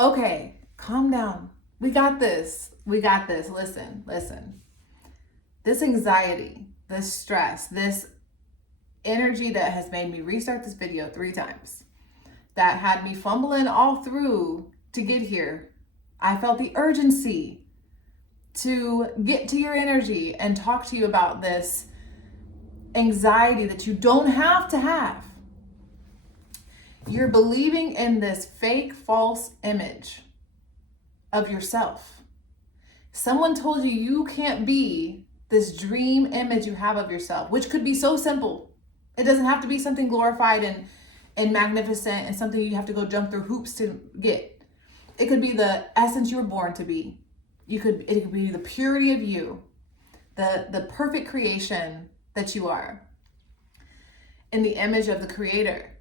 Okay, calm down. We got this. We got this. Listen, listen. This anxiety, this stress, this energy that has made me restart this video 3 times, that had me fumbling all through to get here. I felt the urgency to get to your energy and talk to you about this anxiety that you don't have to have. You're believing in this fake, false image of yourself. Someone told you you can't be this dream image you have of yourself, which could be so simple. It doesn't have to be something glorified and magnificent and something you have to go jump through hoops to get. It could be the essence you were born to be. It could be the purity of you, the perfect creation that you are, in the image of the Creator.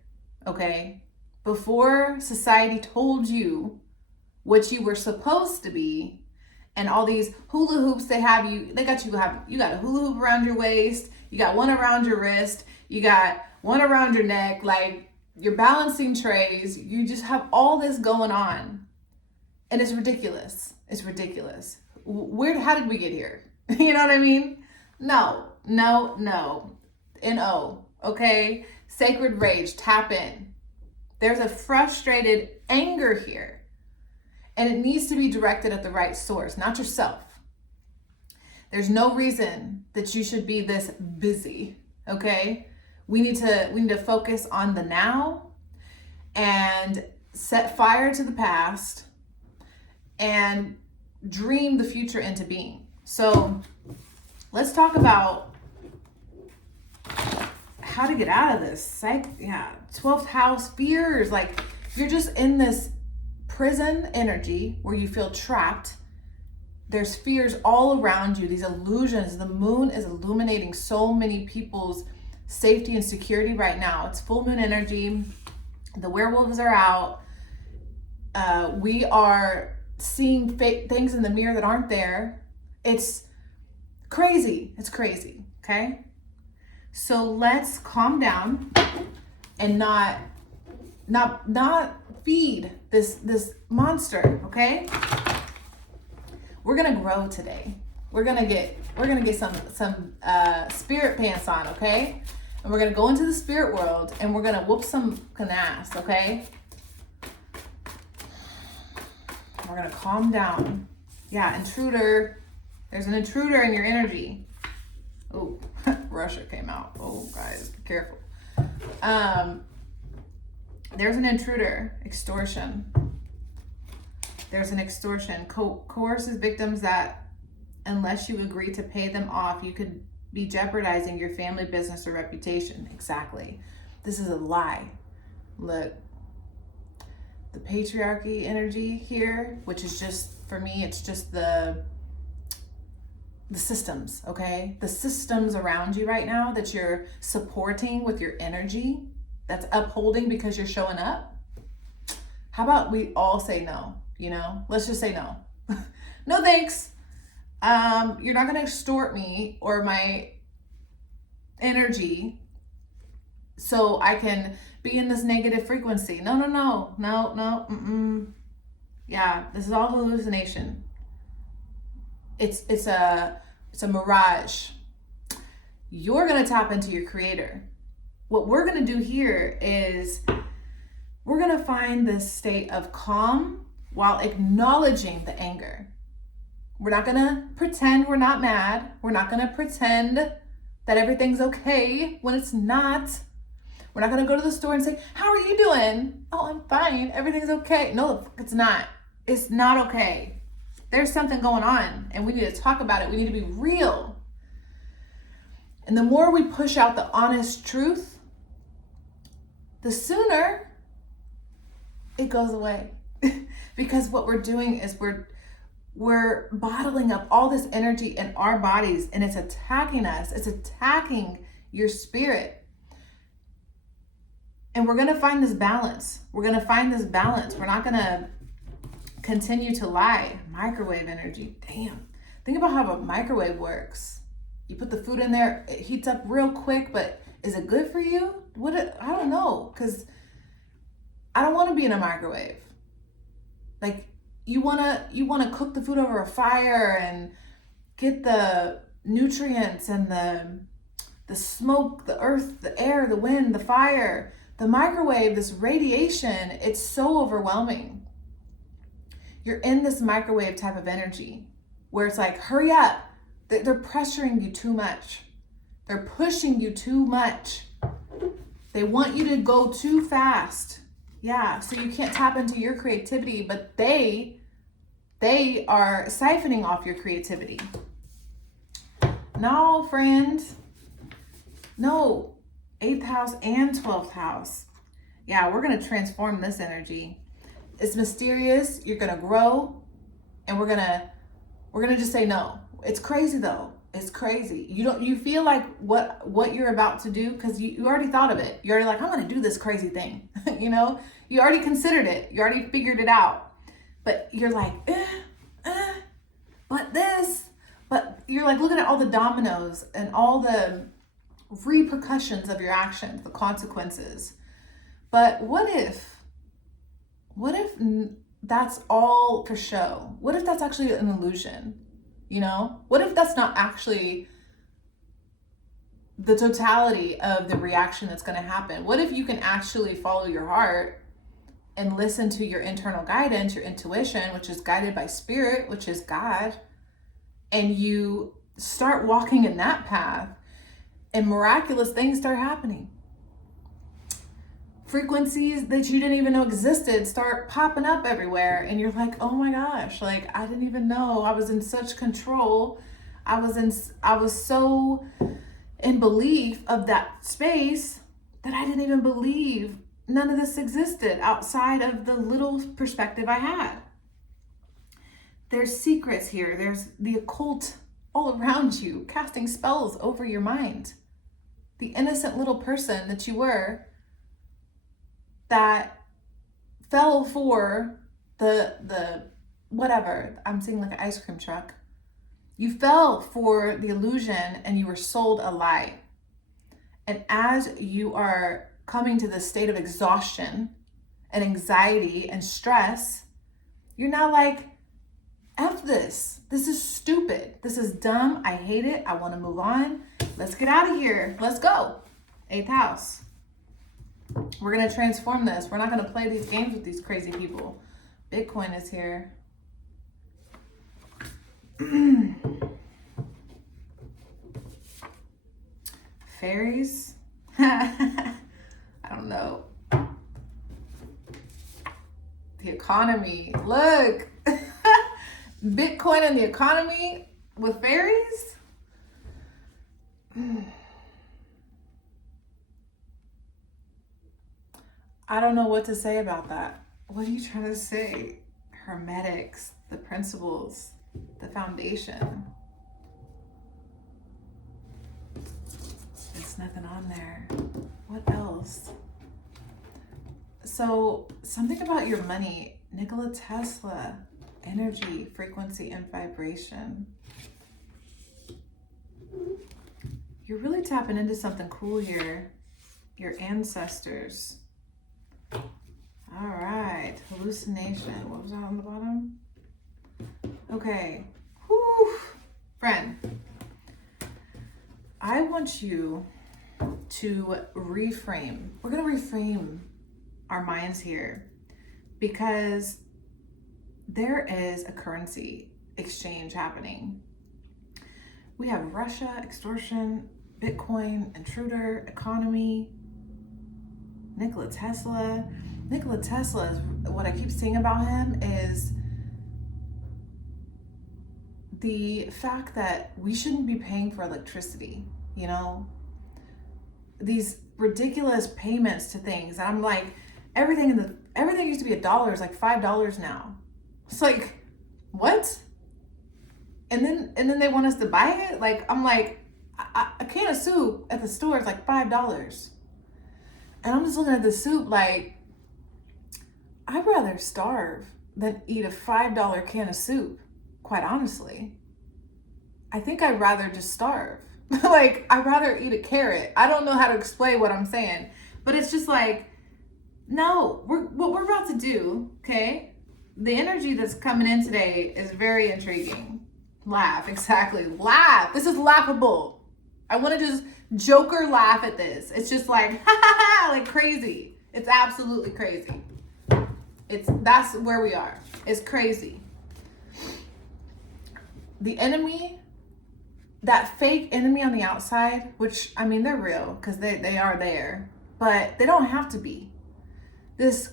Okay? Before society told you what you were supposed to be, and all these hula hoops they got you got a hula hoop around your waist, you got one around your wrist, you got one around your neck, like you're balancing trays, you just have all this going on. And it's ridiculous. It's ridiculous. How did we get here? You know what I mean? No. N-O, okay? Sacred rage, tap in. There's a frustrated anger here. And it needs to be directed at the right source, not yourself. There's no reason that you should be this busy, okay? We need to focus on the now and set fire to the past and dream the future into being. So let's talk about how to get out of this. 12th house fears. Like, you're just in this prison energy where you feel trapped. There's fears all around you, these illusions. The moon is illuminating so many people's safety and security right now. It's full moon energy. The werewolves are out. We are seeing fake things in the mirror that aren't there. It's crazy. It's crazy. Okay. So let's calm down and not feed this monster. Okay. We're going to grow today. We're going to get some spirit pants on. Okay. And we're going to go into the spirit world and we're going to whoop some ass. Okay. We're going to calm down. Yeah, intruder. There's an intruder in your energy. Oh, Russia came out. Oh, guys, be careful. There's an intruder. Extortion. There's an extortion. Coerces victims that, unless you agree to pay them off, you could be jeopardizing your family, business, or reputation. Exactly. This is a lie. Look. The patriarchy energy here, which is just, for me, it's just the systems, okay? The systems around you right now that you're supporting with your energy, that's upholding because you're showing up. How about we all say no, you know? Let's just say no. No thanks. You're not gonna extort me or my energy so I can be in this negative frequency. No. Yeah, this is all hallucination. It's a mirage. You're gonna tap into your Creator. What we're gonna do here is we're gonna find this state of calm while acknowledging the anger. We're not gonna pretend we're not mad. We're not gonna pretend that everything's okay when it's not. We're not going to go to the store and say, how are you doing? Oh, I'm fine. Everything's okay. No, it's not. It's not okay. There's something going on and we need to talk about it. We need to be real. And the more we push out the honest truth, the sooner it goes away. Because what we're doing is we're bottling up all this energy in our bodies and it's attacking us. It's attacking your spirit. And we're going to find this balance. We're not going to continue to lie. Microwave energy. Damn. Think about how a microwave works. You put the food in there, it heats up real quick, but is it good for you? I don't know, because I don't want to be in a microwave. Like you wanna cook the food over a fire and get the nutrients and the smoke, the earth, the air, the wind, the fire, the microwave, this radiation. It's so overwhelming. You're in this microwave type of energy where it's like, hurry up. They're pressuring you too much. They're pushing you too much. They want you to go too fast. Yeah, so you can't tap into your creativity, but they are siphoning off your creativity. No, friend. No. 8th house and 12th house. Yeah, we're going to transform this energy. It's mysterious. You're going to grow, and we're going to just say no. It's crazy though. It's crazy. You feel like what you're about to do, because you already thought of it. You're already like, I'm going to do this crazy thing. You know, you already considered it. You already figured it out. But you're like, but this, but you're like looking at all the dominoes and all the repercussions of your actions, the consequences. But what if that's all for show? What if that's actually an illusion? You know, what if that's not actually the totality of the reaction that's going to happen? What if you can actually follow your heart and listen to your internal guidance, your intuition, which is guided by spirit, which is God, and you start walking in that path and miraculous things start happening? Frequencies that you didn't even know existed start popping up everywhere, and you're like, oh my gosh, like I didn't even know. I was in such control. I was so in belief of that space that I didn't even believe none of this existed outside of the little perspective I had. There's secrets here. There's the occult all around you, casting spells over your mind. The innocent little person that you were, that fell for the whatever. I'm seeing like an ice cream truck. You fell for the illusion and you were sold a lie. And as you are coming to this state of exhaustion and anxiety and stress, you're now like, F this. This is stupid. This is dumb. I hate it. I want to move on. Let's get out of here. Let's go. 8th house. We're going to transform this. We're not going to play these games with these crazy people. Bitcoin is here. Fairies? I don't know. The economy. Look. Bitcoin and the economy with fairies? I don't know what to say about that. What are you trying to say? Hermetics, the principles, the foundation. There's nothing on there. What else? So something about your money. Nikola Tesla, energy, frequency, and vibration. You're really tapping into something cool here. Your ancestors. All right, hallucination. What was that on the bottom? Okay. Whew. Friend, I want you to reframe. We're going to reframe our minds here, because there is a currency exchange happening. We have Russia, extortion, Bitcoin, intruder, economy, Nikola Tesla. Nikola Tesla, is what I keep saying about him is the fact that we shouldn't be paying for electricity, you know? These ridiculous payments to things. I'm like, everything used to be $1 is like $5 now. It's like, what? And then they want us to buy it? Like, I'm like, a can of soup at the store is like $5. And I'm just looking at the soup like, I'd rather starve than eat a $5 can of soup, quite honestly. I think I'd rather just starve. Like, I'd rather eat a carrot. I don't know how to explain what I'm saying, but it's just like, no, what we're about to do, okay? the energy that's coming in today is very intriguing. Laugh, exactly. Laugh. This is laughable. I want to just Joker laugh at this. It's just like, ha ha ha, like crazy. It's absolutely crazy. That's where we are. It's crazy. The enemy, that fake enemy on the outside, which, I mean, they're real because they are there, but they don't have to be. This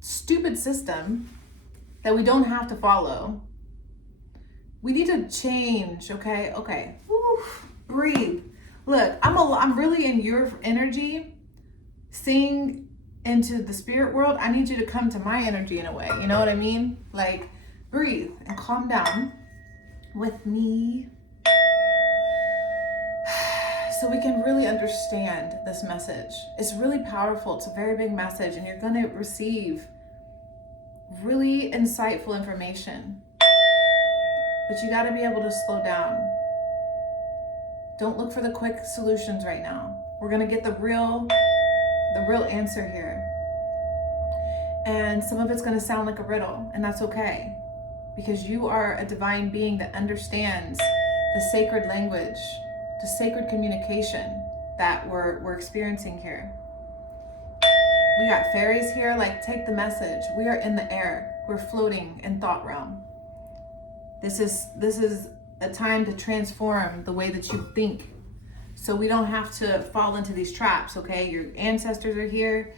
stupid system that we don't have to follow. We need to change, okay? Okay. Woo. Breathe. Look, I'm really in your energy, seeing into the spirit world. I need you to come to my energy in a way. You know what I mean? Like, breathe and calm down with me so we can really understand this message. It's really powerful. It's a very big message, and you're going to receive really insightful information. But you got to be able to slow down. Don't look for the quick solutions right now. We're going to get the real answer here. And some of it's going to sound like a riddle, and that's okay. Because you are a divine being that understands the sacred language, the sacred communication that we're experiencing here. We got fairies here, like, take the message. We are in the air. We're floating in thought realm. This is a time to transform the way that you think. So we don't have to fall into these traps, okay? Your ancestors are here.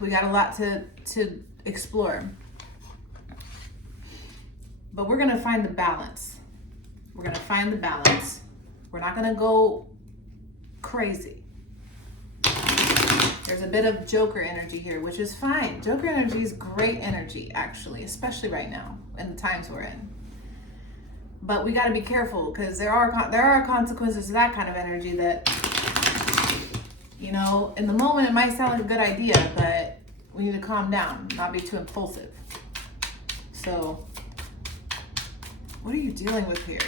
We got a lot to explore. But we're gonna find the balance. We're gonna find the balance. We're not gonna go crazy. There's a bit of Joker energy here, which is fine. Joker energy is great energy, actually, especially right now in the times we're in. But we got to be careful because there are consequences to that kind of energy that, you know, in the moment it might sound like a good idea, but we need to calm down, not be too impulsive. So, what are you dealing with here?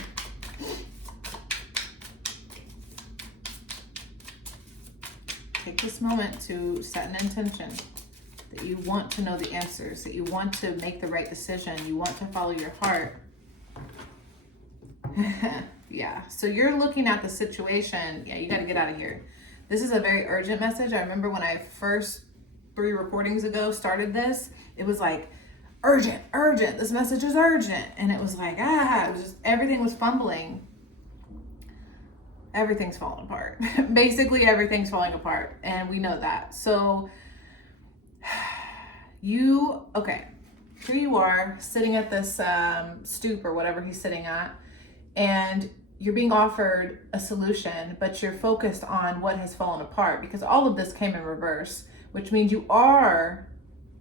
Take this moment to set an intention that you want to know the answers, that you want to make the right decision, you want to follow your heart. Yeah, so you're looking at the situation. Yeah, you got to get out of here. This is a very urgent message. I remember when I first 3 recordings ago started this, it was like, urgent, urgent, this message is urgent. And it was like, it was just, everything was fumbling. Everything's falling apart. Basically, everything's falling apart. And we know that. So okay, here you are sitting at this stoop or whatever he's sitting at. And you're being offered a solution, but you're focused on what has fallen apart because all of this came in reverse, which means you are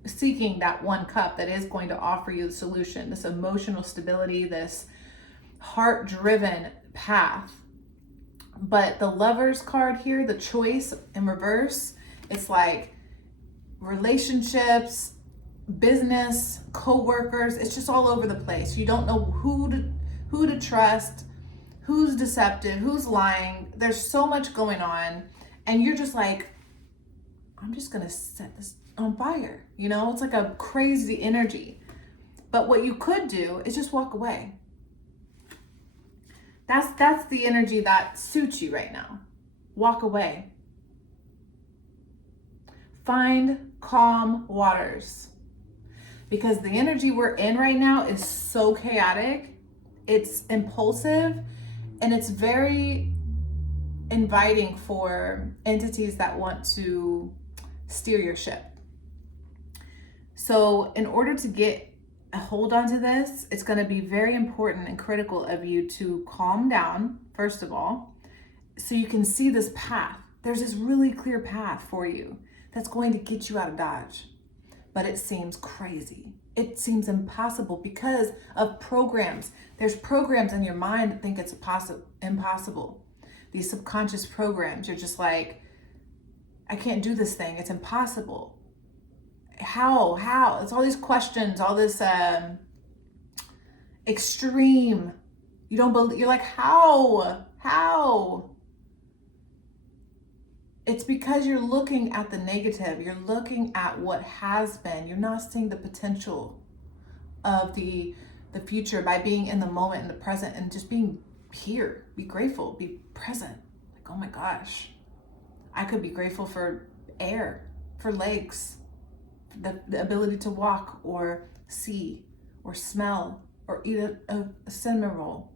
seeking that one cup that is going to offer you the solution, this emotional stability, this heart-driven path. But the Lover's card here, the choice in reverse, it's like relationships, business, co-workers, it's just all over the place. You don't know who to trust, who's deceptive, who's lying. There's so much going on, and you're just like, I'm just gonna set this on fire. You know, it's like a crazy energy. But what you could do is just walk away. That's the energy that suits you right now. Walk away. Find calm waters. Because the energy we're in right now is so chaotic, it's impulsive, and it's very inviting for entities that want to steer your ship. So in order to get a hold onto this, it's going to be very important and critical of you to calm down, first of all, so you can see this path. There's this really clear path for you that's going to get you out of Dodge. But it seems crazy. It seems impossible because of programs. There's programs in your mind that think it's impossible. These subconscious programs, you're just like, I can't do this thing. It's impossible. How? It's all these questions, all this extreme. You don't believe, you're like, how? It's because you're looking at the negative. You're looking at what has been. You're not seeing the potential of the future by being in the moment, in the present, and just being here. Be grateful, be present. Like, oh my gosh, I could be grateful for air, for legs, the ability to walk or see or smell or eat a cinnamon roll,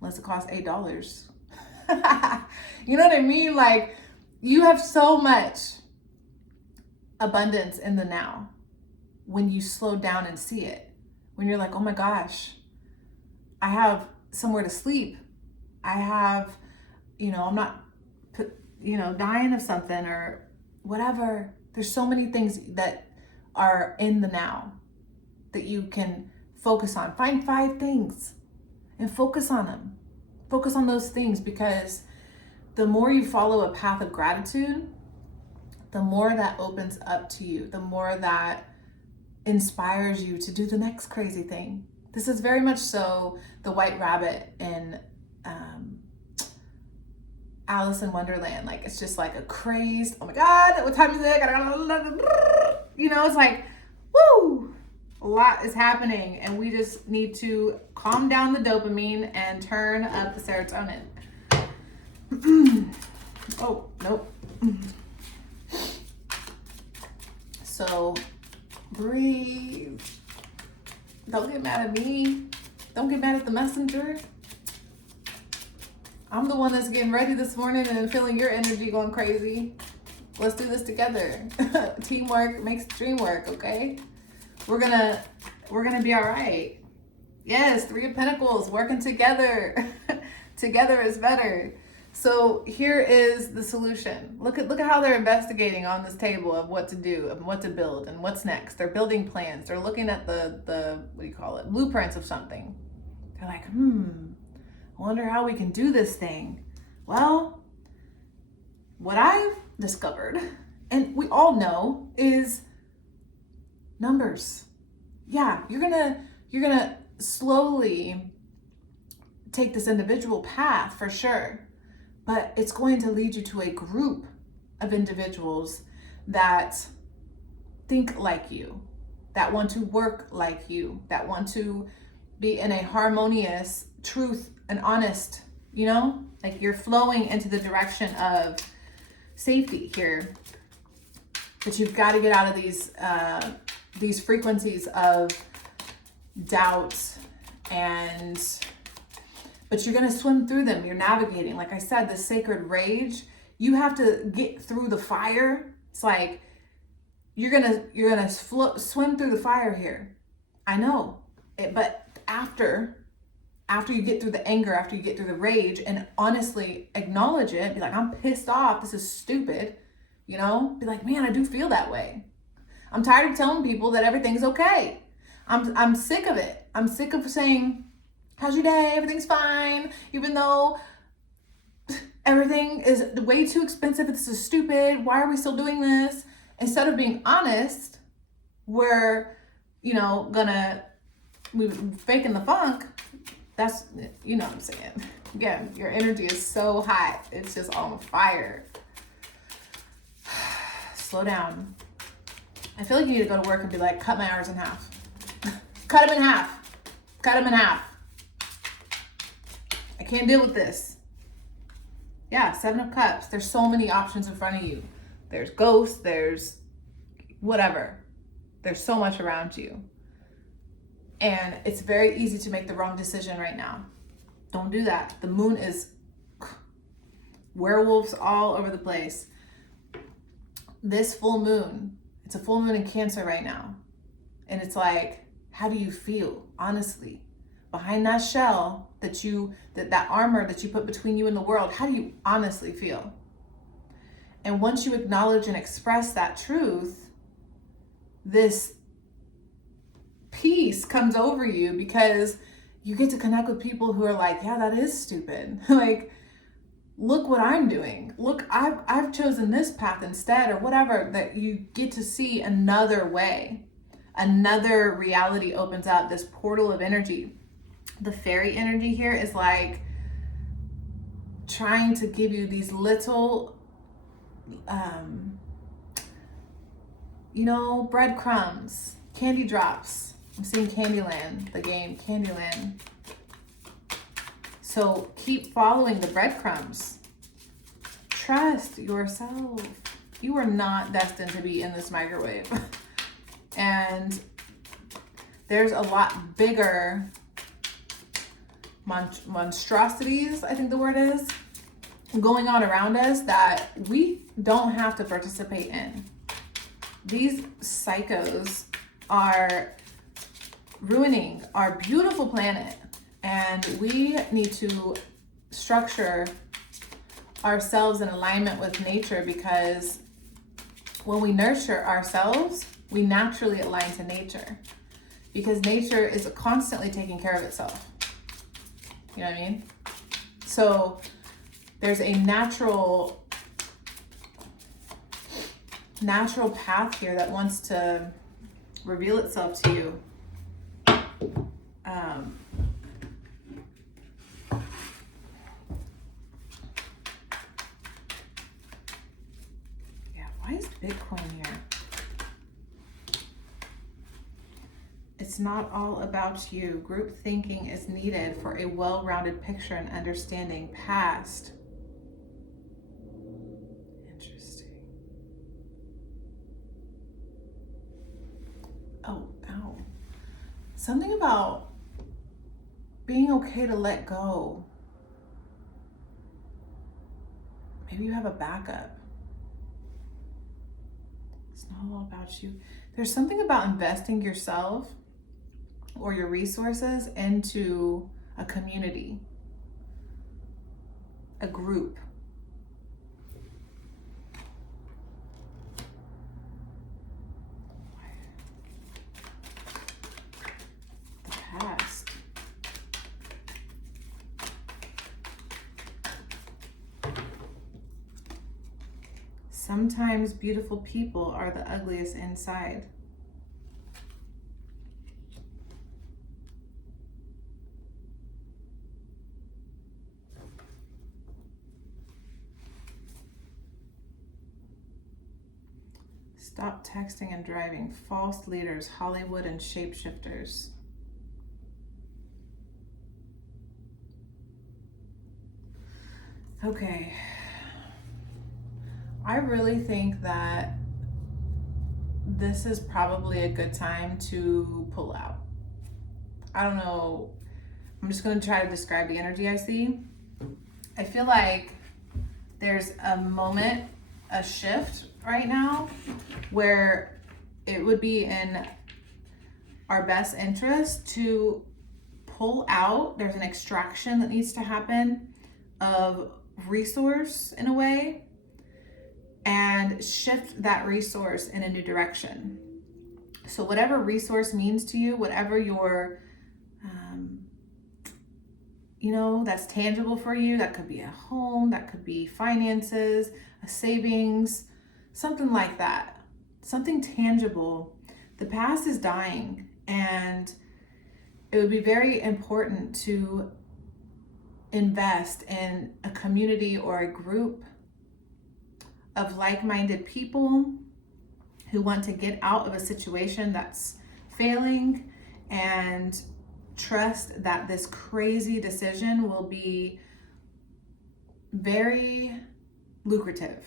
unless it costs $8. You know what I mean? Like, you have so much abundance in the now when you slow down and see it. When you're like, oh my gosh, I have somewhere to sleep. I have, I'm not, dying of something or whatever. There's so many things that are in the now that you can focus on. Find 5 things and focus on them. Focus on those things, because the more you follow a path of gratitude, the more that opens up to you, the more that inspires you to do the next crazy thing. This is very much so the white rabbit in Alice in Wonderland. Like, it's just like a crazed, oh my God, what time is it? It's like, woo, a lot is happening, and we just need to calm down the dopamine and turn up the serotonin. Oh, nope. So breathe. Don't get mad at me. Don't get mad at the messenger. I'm the one that's getting ready this morning and feeling your energy going crazy. Let's do this together. Teamwork makes the dream work, okay? We're gonna be all right. Yes, 3 of Pentacles, working together. Together is better. So here is the solution. Look at how they're investigating on this table of what to do, of what to build, and what's next. They're building plans. They're looking at the blueprints of something. They're like, I wonder how we can do this thing. Well, what I've discovered, and we all know, is numbers. Yeah, you're gonna slowly take this individual path for sure. But it's going to lead you to a group of individuals that think like you, that want to work like you, that want to be in a harmonious, truth and honest, like you're flowing into the direction of safety here. But you've got to get out of these frequencies of doubt but you're going to swim through them. You're navigating. Like I said, the sacred rage, you have to get through the fire. It's like you're going to swim through the fire here. I know. But after you get through the anger, after you get through the rage, and honestly acknowledge it, be like, I'm pissed off. This is stupid. Be like, man, I do feel that way. I'm tired of telling people that everything's okay. I'm sick of it. I'm sick of saying, how's your day? Everything's fine. Even though everything is way too expensive. This is stupid. Why are we still doing this? Instead of being honest, we're, we're faking the funk. That's, what I'm saying. Again, your energy is so hot. It's just on fire. Slow down. I feel like you need to go to work and be like, cut my hours in half. Cut them in half. Cut them in half. I can't deal with this. Yeah, 7 of Cups. There's so many options in front of you. There's ghosts, there's whatever. There's so much around you. And it's very easy to make the wrong decision right now. Don't do that. The moon is werewolves all over the place. This full moon, it's a full moon in Cancer right now. And it's like, how do you feel, honestly? Behind that shell that armor that you put between you and the world, how do you honestly feel? And once you acknowledge and express that truth, this peace comes over you, because you get to connect with people who are like, yeah, that is stupid. Like, look what I'm doing. Look, I've chosen this path instead, or whatever, that you get to see another way. Another reality opens up, this portal of energy. The fairy energy here is like trying to give you these little you know, breadcrumbs, candy drops. I'm seeing Candyland, the game Candyland. So keep following the breadcrumbs. Trust yourself. You are not destined to be in this microwave. And there's a lot bigger monstrosities, I think the word is, going on around us that we don't have to participate in. These psychos are ruining our beautiful planet, and we need to structure ourselves in alignment with nature, because when we nurture ourselves, we naturally align to nature, because nature is constantly taking care of itself. You know what I mean? So there's a natural path here that wants to reveal itself to you. Why is Bitcoin here? It's not all about you. Group thinking is needed for a well-rounded picture and understanding past. Interesting. Oh, ow. Something about being okay to let go. Maybe you have a backup. It's not all about you. There's something about investing yourself or your resources into a community, a group. The past. Sometimes beautiful people are the ugliest inside. Stop texting and driving. False leaders, Hollywood, and shapeshifters. Okay. I really think that this is probably a good time to pull out. I don't know. I'm just going to try to describe the energy I see. I feel like there's a moment, a shift right now where it would be in our best interest to pull out. There's an extraction that needs to happen of resource in a way, and shift that resource in a new direction. So whatever resource means to you, whatever your, that's tangible for you, that could be a home, that could be finances, a savings, something like that, something tangible. The past is dying, and it would be very important to invest in a community or a group of like-minded people who want to get out of a situation that's failing and trust that this crazy decision will be very lucrative.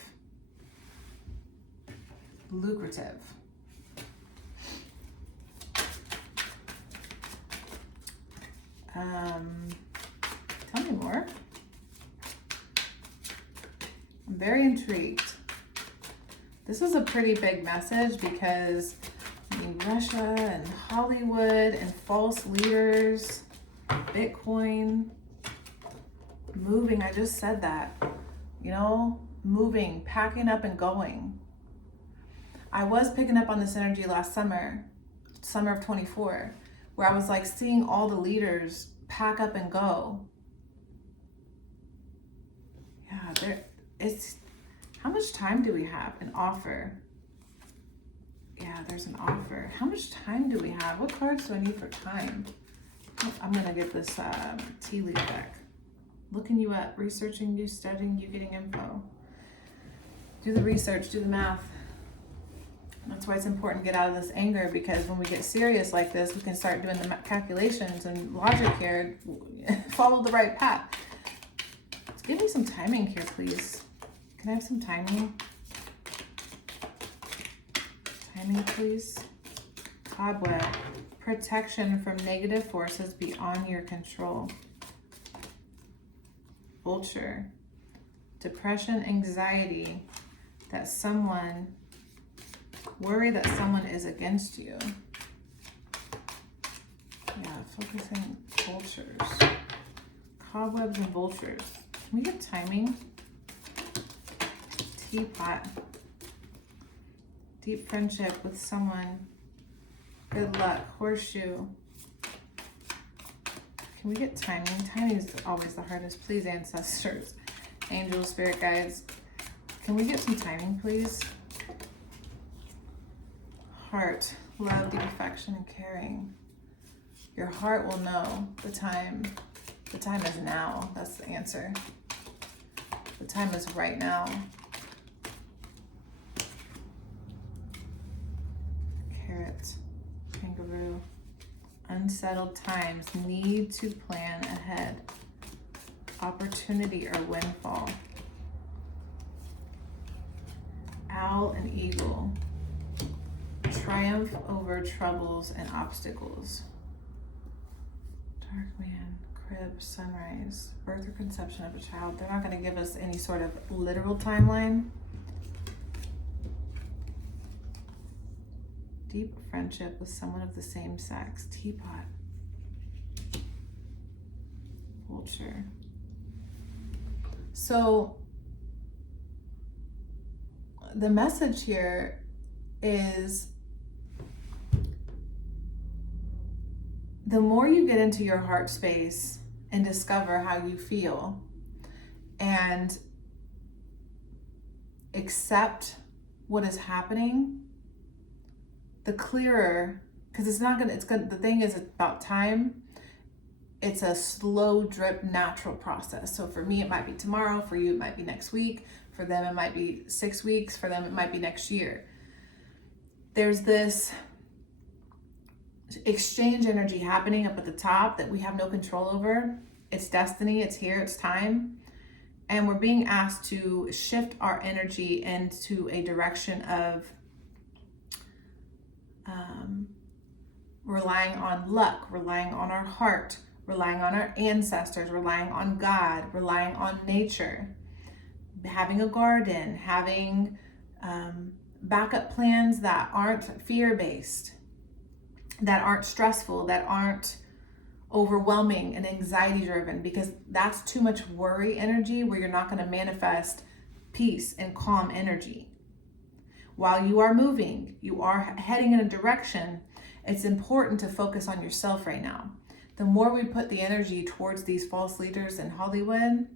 Tell me more. I'm very intrigued. This is a pretty big message because Russia and Hollywood and false leaders, Bitcoin, moving, I just said that, moving, packing up and going. I was picking up on this energy last summer of 24, where I was like seeing all the leaders pack up and go. Yeah, how much time do we have? An offer. Yeah, there's an offer. How much time do we have? What cards do I need for time? I'm gonna get this tea leaf deck. Looking you up, researching you, studying you, getting info. Do the research, do the math. That's why it's important to get out of this anger, because when we get serious like this, we can start doing the calculations and logic here, follow the right path. Let's give me some timing here, please. Can I have some timing? Timing, please. Cobweb. Protection from negative forces beyond your control. Vulture. Depression, anxiety, that someone, worry that someone is against you. Yeah, focusing vultures. Cobwebs and vultures. Can we get timing? Teapot. Deep friendship with someone. Good luck. Horseshoe. Can we get timing? Timing is always the hardest. Please, ancestors, angels, spirit guides. Can we get some timing, please? Heart. Love, deep affection, and caring. Your heart will know the time. The time is now. That's the answer. The time is right now. Carrot. Kangaroo. Unsettled times. Need to plan ahead. Opportunity or windfall. Owl and eagle. Triumph over troubles and obstacles. Dark man. Crib. Sunrise. Birth or conception of a child. They're not going to give us any sort of literal timeline. Deep friendship with someone of the same sex. Teapot. Vulture. So the message here is, the more you get into your heart space and discover how you feel and accept what is happening, the clearer, because the thing is about time. It's a slow drip, natural process. So for me, it might be tomorrow. For you, it might be next week. For them, it might be 6 weeks. For them, it might be next year. There's this exchange energy happening up at the top that we have no control over. It's destiny, it's here, it's time. And we're being asked to shift our energy into a direction of relying on luck, relying on our heart, relying on our ancestors, relying on God, relying on nature, having a garden, having backup plans that aren't fear-based, that aren't stressful, that aren't overwhelming and anxiety-driven, because that's too much worry energy where you're not going to manifest peace and calm energy. While you are moving, you are heading in a direction, it's important to focus on yourself right now. The more we put the energy towards these false leaders in Hollywood,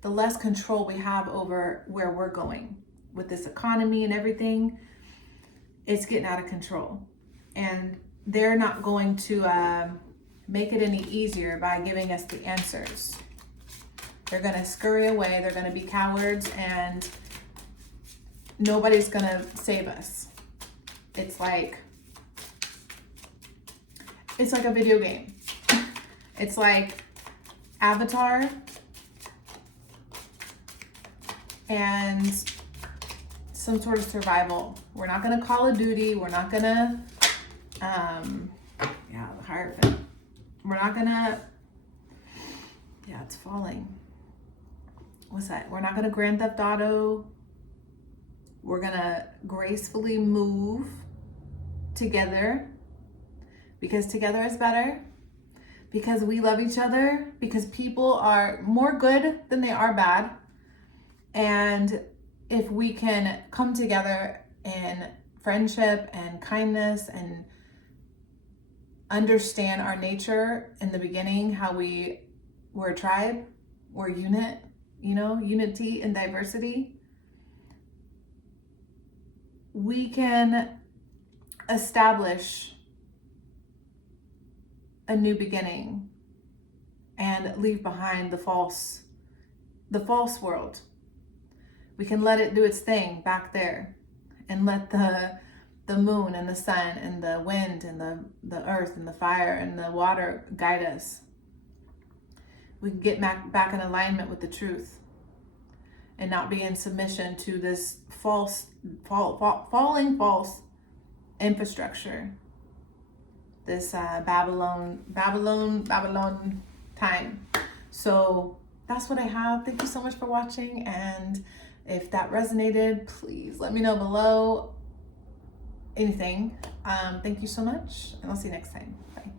the less control we have over where we're going. With this economy and everything, it's getting out of control. And they're not going to make it any easier by giving us the answers. They're going to scurry away, they're going to be cowards, and nobody's going to save us. It's like a video game. It's like Avatar and some sort of survival. We're not gonna Call of Duty. We're not gonna, the Hierophant. We're not gonna, it's falling. What's that? We're not gonna Grand Theft Auto. We're gonna gracefully move together, because together is better, because we love each other, because people are more good than they are bad. And if we can come together in friendship and kindness and understand our nature in the beginning, how we're a tribe, we're a unit, unity and diversity, we can establish a new beginning and leave behind the false world. We can let it do its thing back there and let the moon and the sun and the wind and the earth and the fire and the water guide us. We can get back in alignment with the truth and not be in submission to this false infrastructure, this Babylon time. So that's what I have. Thank you so much for watching, and if that resonated, please let me know below anything. Thank you so much, and I'll see you next time. Bye.